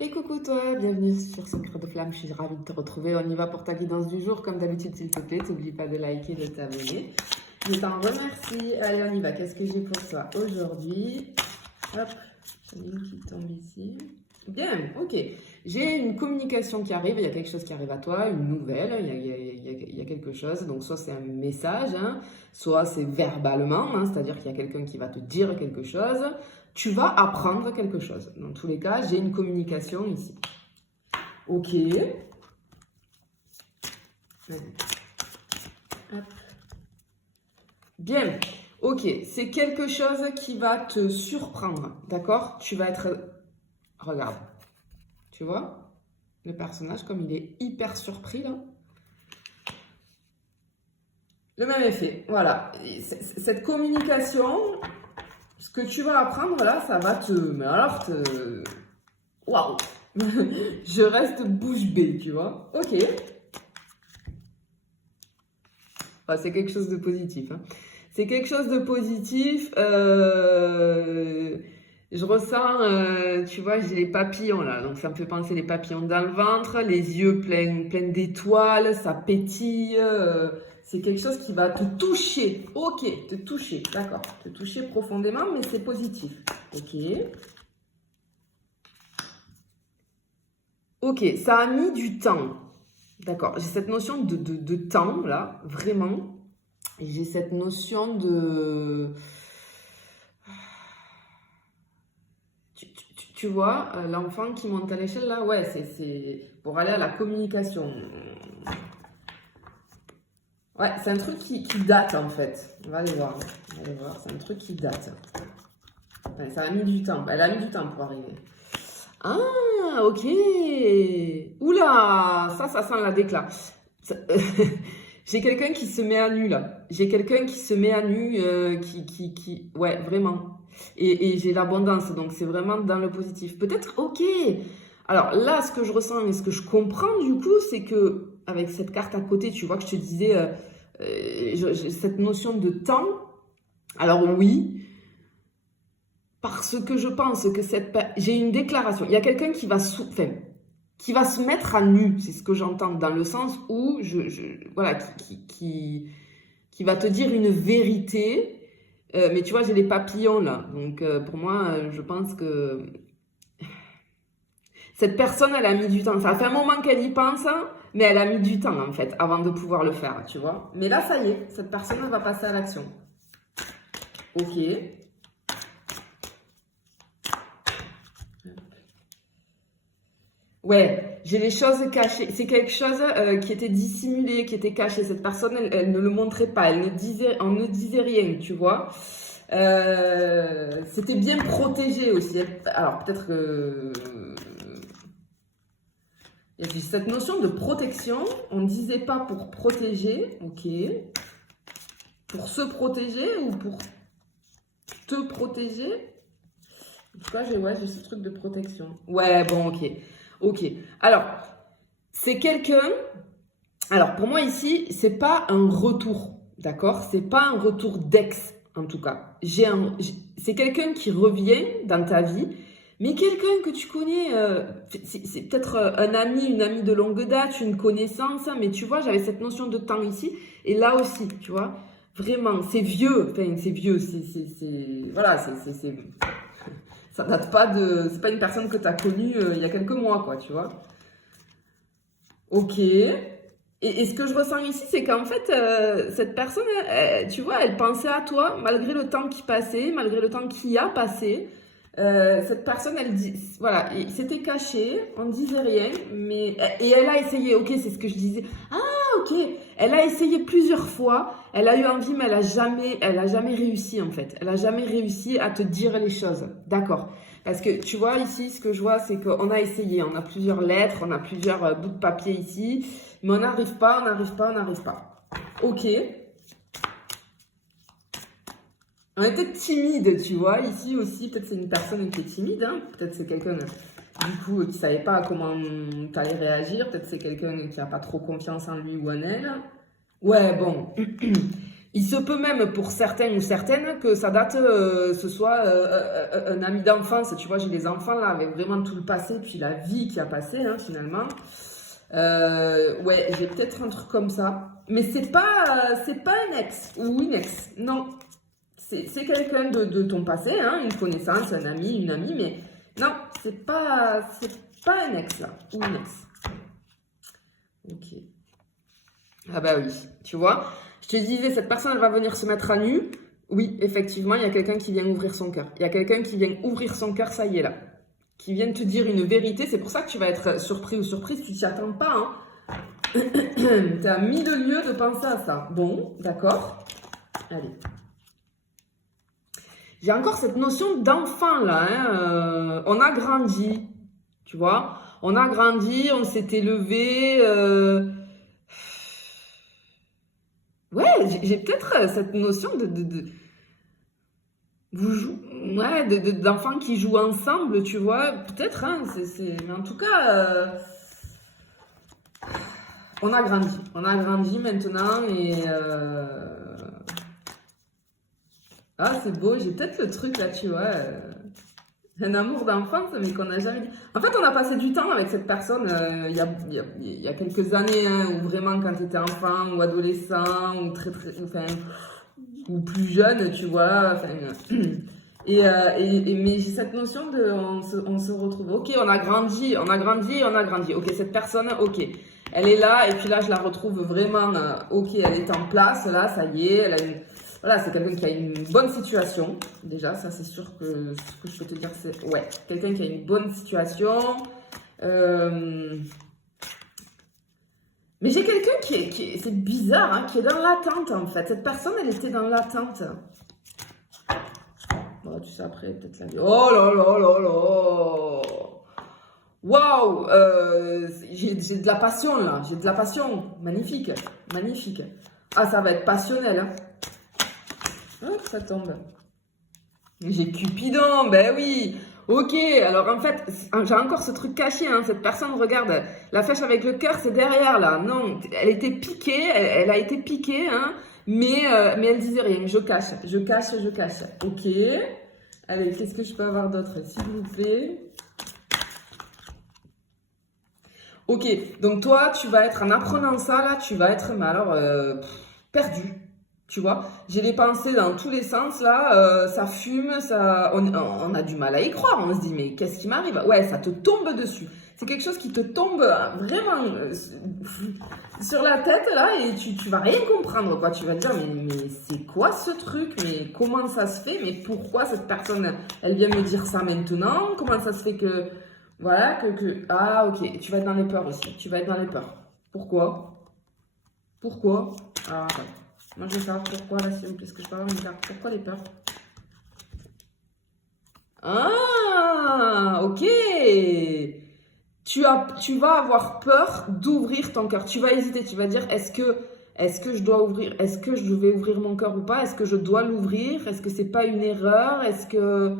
Et coucou toi, bienvenue sur Secret de Flamme, je suis ravie de te retrouver. On y va pour ta guidance du jour, comme d'habitude s'il te plaît, n'oublie pas de liker, de t'abonner. Je t'en remercie. Allez, on y va, qu'est-ce que j'ai pour toi aujourd'hui? Hop, j'en ai une qui tombe ici. Bien, ok. J'ai une communication qui arrive, il y a quelque chose qui arrive à toi, une nouvelle, il y a quelque chose. Donc soit c'est un message, hein, soit c'est verbalement, hein, c'est-à-dire qu'il y a quelqu'un qui va te dire quelque chose. Tu vas apprendre quelque chose. Dans tous les cas, j'ai une communication ici. Ok. Hop. Bien. Ok, c'est quelque chose qui va te surprendre, d'accord? Tu vas être... Regarde. Tu vois? Le personnage, comme il est hyper surpris, là. Le même effet, voilà. Cette communication, ce que tu vas apprendre, là, ça va te... Mais alors, te... Waouh! Je reste bouche bée, tu vois? Ok. Enfin, c'est quelque chose de positif, hein. C'est quelque chose de positif. Je ressens, tu vois, j'ai les papillons là. Donc ça me fait penser les papillons dans le ventre, les yeux pleins d'étoiles, ça pétille. C'est quelque chose qui va te toucher. Ok, te toucher, d'accord. Te toucher profondément, mais c'est positif. Ok. Ok, ça a mis du temps. D'accord, j'ai cette notion de temps là, vraiment. Et j'ai cette notion de... Tu vois, l'enfant qui monte à l'échelle, là, ouais, c'est pour aller à la communication. Ouais, c'est un truc qui date, en fait. On va aller voir. On va aller voir, c'est un truc qui date. Ouais, ça a mis du temps. Elle a mis du temps pour arriver. Ah, ok. Oula, ça sent la déclat. J'ai quelqu'un qui se met à nu, là. J'ai quelqu'un qui se met à nu, Ouais, vraiment. Et j'ai l'abondance, donc c'est vraiment dans le positif. Peut-être, ok. Alors là, ce que je ressens et ce que je comprends, du coup, c'est que, avec cette carte à côté, tu vois que je te disais, j'ai cette notion de temps. Alors oui, parce que je pense que j'ai une déclaration. Il y a quelqu'un qui va qui va se mettre à nu, c'est ce que j'entends, dans le sens où voilà, qui va te dire une vérité. Mais tu vois, j'ai les papillons là, donc pour moi, je pense que cette personne, elle a mis du temps. Ça fait un moment qu'elle y pense, hein, mais elle a mis du temps en fait avant de pouvoir le faire, tu vois. Mais là, ça y est, cette personne, elle va passer à l'action. Ok. Ouais, j'ai les choses cachées. C'est quelque chose qui était dissimulé, qui était caché. Cette personne, elle ne le montrait pas. On ne disait rien, tu vois. C'était bien protégé aussi. Alors peut-être que il y a cette notion de protection. On ne disait pas pour protéger, ok. Pour se protéger ou pour te protéger. En tout cas, j'ai ce truc de protection. Ouais, bon, ok. Ok. Alors, c'est quelqu'un... Alors, pour moi, ici, c'est pas un retour, d'accord? C'est pas un retour d'ex, en tout cas. C'est quelqu'un qui revient dans ta vie, mais quelqu'un que tu connais, c'est peut-être un ami, une amie de longue date, une connaissance, mais tu vois, j'avais cette notion de temps ici, et là aussi, tu vois, vraiment, c'est vieux, enfin, c'est vieux, voilà, ça date pas de, c'est pas une personne que tu as connue il y a quelques mois, quoi, tu vois. Ok. Et ce que je ressens ici, c'est qu'en fait, cette personne, tu vois, elle pensait à toi, malgré le temps qui passait, malgré le temps qui a passé. Cette personne, elle dit, voilà, c'était caché, on ne disait rien, et elle a essayé, ok, c'est ce que je disais. Ah, ok, elle a essayé plusieurs fois, elle a eu envie, mais elle a jamais réussi, en fait. Elle a jamais réussi à te dire les choses. D'accord. Parce que, tu vois, ici, ce que je vois, c'est qu'on a essayé, on a plusieurs lettres, on a plusieurs bouts de papier ici, mais on n'arrive pas, on n'arrive pas, on n'arrive pas. Ok. On est peut-être timide, tu vois. Ici aussi, peut-être c'est une personne qui est timide. Hein. Peut-être c'est quelqu'un, du coup, qui ne savait pas comment tu allais réagir. Peut-être c'est quelqu'un qui n'a pas trop confiance en lui ou en elle. Ouais, bon. Il se peut même pour certains ou certaines que ça date, ce soit un ami d'enfance. Tu vois, j'ai des enfants là avec vraiment tout le passé, puis la vie qui a passé hein, finalement. Ouais, j'ai peut-être un truc comme ça. Mais c'est pas un ex ou une ex. Non. C'est quelqu'un de ton passé, hein, une connaissance, un ami, une amie, mais non, c'est pas un ex là, ou une ex. Ok. Ah bah oui, tu vois. Je te disais, cette personne, elle va venir se mettre à nu. Oui, effectivement, il y a quelqu'un qui vient ouvrir son cœur. Il y a quelqu'un qui vient ouvrir son cœur, ça y est là. Qui vient te dire une vérité. C'est pour ça que tu vas être surpris ou surprise, tu t'y attends pas. Hein. Tu as 1000 lieux de penser à ça. Bon, d'accord. Allez. J'ai encore cette notion d'enfant là. Hein. On a grandi, tu vois. On a grandi, on s'est élevé. Ouais, j'ai peut-être cette notion d'enfants qui jouent ensemble, tu vois. Peut-être, hein. Mais en tout cas, on a grandi. On a grandi maintenant et. Ah, c'est beau, j'ai peut-être le truc là, tu vois. Un amour d'enfance, mais qu'on n'a jamais dit. En fait, on a passé du temps avec cette personne il y a quelques années, hein, où vraiment, quand tu étais enfant ou adolescent, ou ou plus jeune, tu vois. Mais j'ai cette notion de. On se retrouve. Ok, on a grandi. Ok, cette personne, ok. Elle est là, et puis là, je la retrouve vraiment. Ok, elle est en place, là, ça y est, elle a une. Voilà, c'est quelqu'un qui a une bonne situation. Déjà, ça, c'est sûr que ce que je peux te dire, c'est... Ouais, quelqu'un qui a une bonne situation. Mais j'ai quelqu'un c'est bizarre, hein, qui est dans l'attente, en fait. Cette personne, elle était dans l'attente. Bon, tu sais, après, peut-être la vie. Oh là là là là! Waouh! J'ai de la passion, là. J'ai de la passion. Magnifique. Magnifique. Ah, ça va être passionnel, hein. Hop, ça tombe. J'ai Cupidon, ben oui. Ok, alors en fait, j'ai encore ce truc caché, hein. Cette personne, regarde, la flèche avec le cœur, c'est derrière là. Non, elle était piquée, elle a été piquée, hein. Mais elle disait rien. Je cache, je cache, je cache. Ok. Allez, qu'est-ce que je peux avoir d'autre, s'il vous plaît? Ok, donc toi, tu vas être, en apprenant ça, là, tu vas être, mais alors, perdu. Tu vois, j'ai les pensées dans tous les sens, là, ça fume, on a du mal à y croire, on se dit, mais qu'est-ce qui m'arrive? Ouais, ça te tombe dessus. C'est quelque chose qui te tombe vraiment sur la tête, là, et tu vas rien comprendre, quoi. Tu vas te dire, mais c'est quoi ce truc? Mais comment ça se fait? Mais pourquoi cette personne, elle vient me dire ça maintenant? Comment ça se fait que... Voilà, Ah, ok, tu vas être dans les peurs aussi. Tu vas être dans les peurs. Pourquoi? Pourquoi? Ah, attends. Moi, je veux savoir pourquoi, là, s'il vous plaît, est-ce que je peux avoir une carte? Pourquoi les peurs? Ah, ok. Tu vas avoir peur d'ouvrir ton cœur. Tu vas hésiter, tu vas dire, est-ce que je dois ouvrir, est-ce que je vais ouvrir mon cœur ou pas? Est-ce que je dois l'ouvrir? Est-ce que c'est pas une erreur? Est-ce que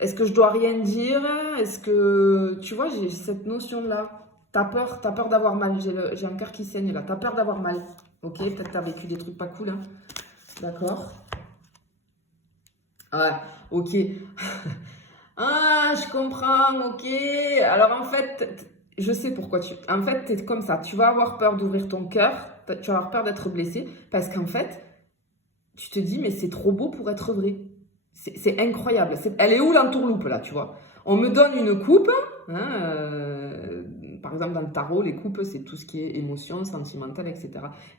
je dois rien dire? Est-ce que, tu vois, j'ai cette notion-là. T'as peur d'avoir mal. J'ai un cœur qui saigne là. T'as peur d'avoir mal. Ok, peut-être t'as vécu des trucs pas cool, hein. D'accord. Ah, ok. Ah, je comprends, ok. Alors en fait, je sais pourquoi En fait, t'es comme ça. Tu vas avoir peur d'ouvrir ton cœur. Tu vas avoir peur d'être blessé. Parce qu'en fait, tu te dis, mais c'est trop beau pour être vrai. C'est incroyable. Elle est où l'entourloupe, là, tu vois? On me donne une coupe. Hein, par exemple, dans le tarot, les coupes, c'est tout ce qui est émotion, sentimentale, etc.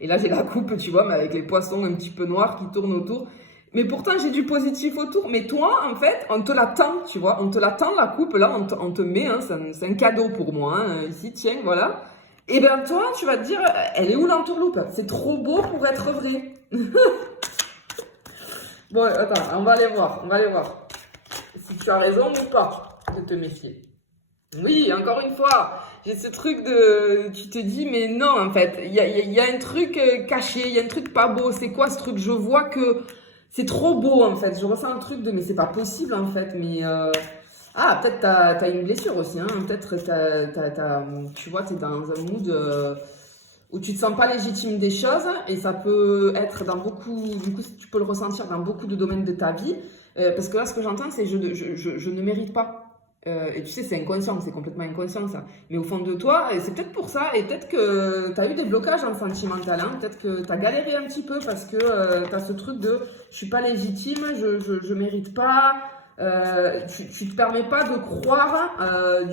Et là, j'ai la coupe, tu vois, mais avec les poissons un petit peu noirs qui tournent autour. Mais pourtant, j'ai du positif autour. Mais toi, en fait, on te l'attend, tu vois. On te l'attend, la coupe, là, on te met. Hein, c'est un cadeau pour moi. Hein, ici, tiens, voilà. Et bien, toi, tu vas te dire, elle est où l'entourloupe? C'est trop beau pour être vrai. Bon, attends, on va aller voir. Si tu as raison ou pas de te méfier. Oui, encore une fois, j'ai ce truc de... Tu te dis, mais non, en fait, il y a un truc caché, il y a un truc pas beau. C'est quoi ce truc? Je vois que c'est trop beau, en fait. Je ressens un truc de, mais c'est pas possible, en fait. Mais, ah, peut-être t'as une blessure aussi, hein. Peut-être tu vois, t'es dans un mood... où tu te sens pas légitime des choses, et ça peut être dans beaucoup, du coup, tu peux le ressentir dans beaucoup de domaines de ta vie, parce que là, ce que j'entends, c'est je ne mérite pas. Et tu sais, c'est inconscient, c'est complètement inconscient ça. Mais au fond de toi, et c'est peut-être pour ça, et peut-être que tu as eu des blocages en sentimental, hein, peut-être que tu as galéré un petit peu parce que tu as ce truc de je suis pas légitime, je mérite pas. Tu te permets pas de croire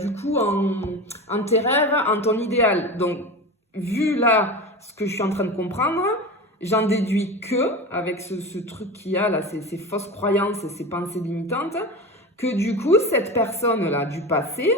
du coup en tes rêves, en ton idéal. Donc, vu là ce que je suis en train de comprendre, j'en déduis que, avec ce truc qu'il y a là, ces fausses croyances, ces pensées limitantes, que du coup, cette personne-là du passé,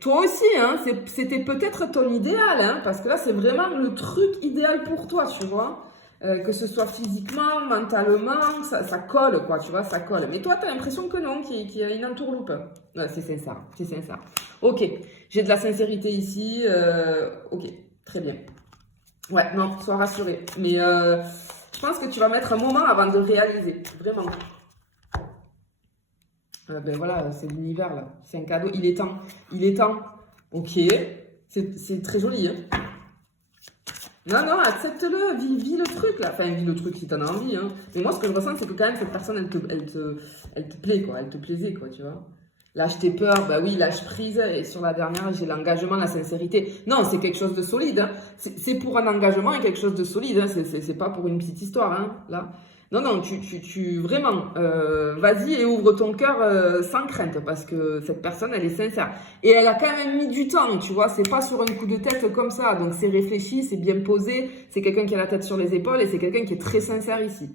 toi aussi, hein, c'était peut-être ton idéal, hein, parce que là, c'est vraiment le truc idéal pour toi, tu vois. Que ce soit physiquement, mentalement, ça colle, quoi, tu vois, ça colle. Mais toi, tu as l'impression que non, qu'il y a une entourloupe. Ouais, c'est sincère, c'est sincère. Ok, j'ai de la sincérité ici, ok, très bien. Ouais, non, sois rassuré. Mais je pense que tu vas mettre un moment avant de le réaliser, vraiment. Ben voilà, c'est l'univers là, c'est un cadeau, il est temps, il est temps. Ok, c'est très joli, hein. Non, non, accepte-le, vis le truc là. Enfin, vis le truc si t'en as envie, hein. Mais moi, ce que je ressens, c'est que quand même, cette personne, elle te plaît, quoi. Elle te plaisait, quoi, tu vois. Lâche tes peurs, bah oui, lâche prise. Et sur la dernière, j'ai l'engagement, la sincérité. Non, c'est quelque chose de solide, hein. C'est pour un engagement et quelque chose de solide, hein. C'est pas pour une petite histoire, hein, là. Non, non, vraiment, vas-y et ouvre ton cœur sans crainte parce que cette personne, elle est sincère. Et elle a quand même mis du temps, tu vois, c'est pas sur un coup de tête comme ça. Donc c'est réfléchi, c'est bien posé, c'est quelqu'un qui a la tête sur les épaules et c'est quelqu'un qui est très sincère ici.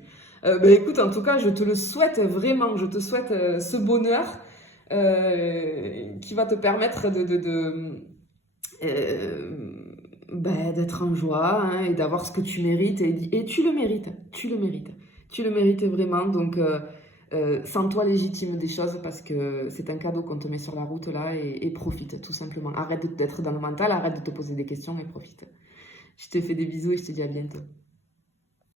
Ben écoute, en tout cas, je te le souhaite vraiment, je te souhaite ce bonheur qui va te permettre d'être en joie, hein, et d'avoir ce que tu mérites. Et tu le mérites, tu le mérites. Tu le mérites vraiment, donc sens-toi légitime des choses parce que c'est un cadeau qu'on te met sur la route là et profite tout simplement. Arrête d'être dans le mental, arrête de te poser des questions et profite. Je te fais des bisous et je te dis à bientôt.